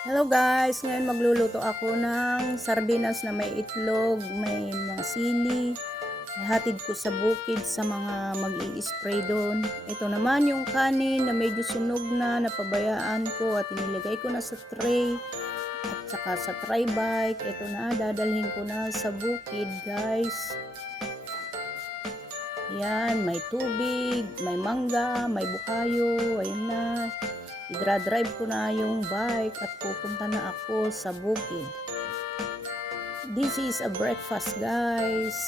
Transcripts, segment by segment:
Hello guys, ngayon magluluto ako ng sardinas na may itlog, may mga sili. Ihatid ko sa bukid sa mga mag-i-spray doon. Ito naman yung kanin na medyo sunog na, napabayaan ko at inilagay ko na sa tray at saka sa tri-bike. Ito na, dadalhin ko na sa bukid guys. Yan, may tubig, may mangga, may bukayo, ayun na. Idra-drive ko na yung bike at pupunta na ako sa bukid. This is a breakfast guys.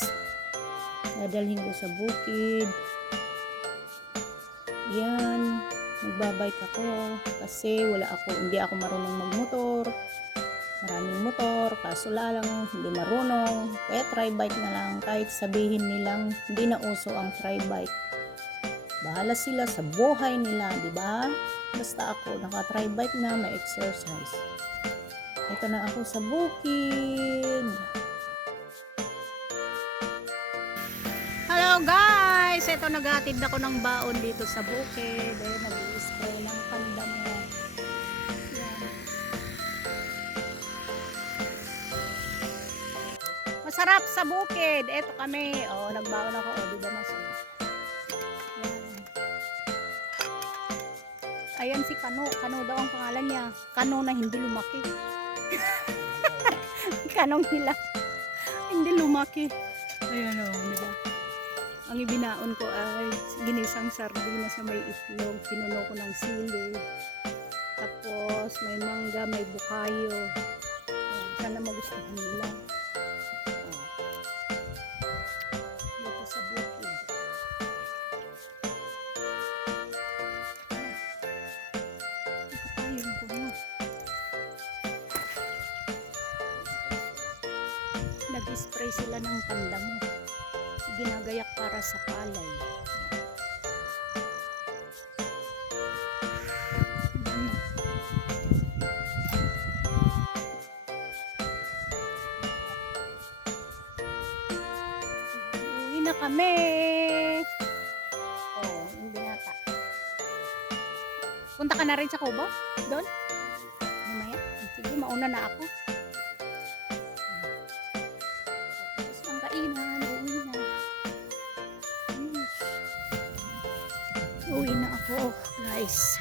Dadalhin ko sa bukid. Yan. Nagbabike ako kasi hindi ako marunong magmotor. Maraming motor, kaso lang hindi marunong. Kaya tri-bike na lang kahit sabihin nilang hindi na uso ang tri-bike. Bahala sila sa buhay nila, di ba? Basta ako, naka-tri-bike na, may exercise. Ito na ako sa bukid. Hello guys! Ito, naghatid ako ng baon dito sa bukid. Nag-i-spray ng pandamo. Masarap sa bukid. Ito kami. Nagbaon ako. Di ba masarap? Ayan si Kano. Kano daw ang pangalan niya. Kano na hindi lumaki. Kanong hilang. Hindi lumaki. Ayan o, diba? Ang ibinaon ko ay ginisang sardinas na may itlog. Pinuno ko ng sili. Tapos may mangga, may bukayo. Sana magustuhan nila. Dito sa bukid. Nag-spray sila ng pandamo. Ginagayak para sa palay. Uwi na kami. Yung binata. Punta ka na rin sa Kubo? Doon? Mamaya? Sige, mauna na ako. Uwi na ako guys.